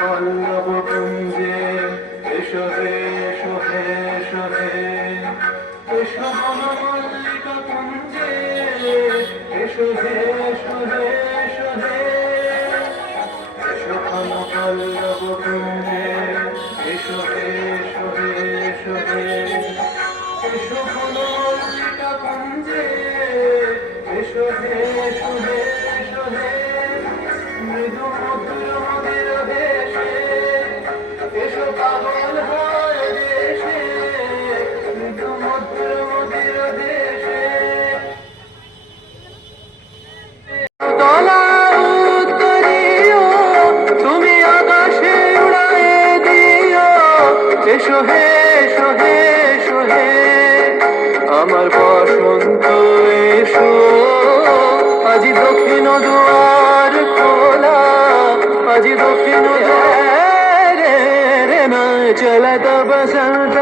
পল্লব কুঞ্জে এসো হে এসো হে এসো হে এসো বনমল্লিক কুঞ্জে এসো হে এসো হে এসো হে এসো পল্লব কুঞ্জে এসো হে এসো হে এসো হে এসো বনমল্লিক কুঞ্জে এসো হে এসো হে এসো হে মৃদু মধুর মদির দেশে এসো পাগল হয় দেশে মৃদু মধুর মদির দেশে তলা উত্তরীয় তুমি আকাশে উড়ায়ে দিও এসো হে এসো হে এসো হে আমার বসন্ত এসো আজি দক্ষিণ দুয়ার খোলা আজি দক্ষিণ রে রে না চলা তো বসন্ত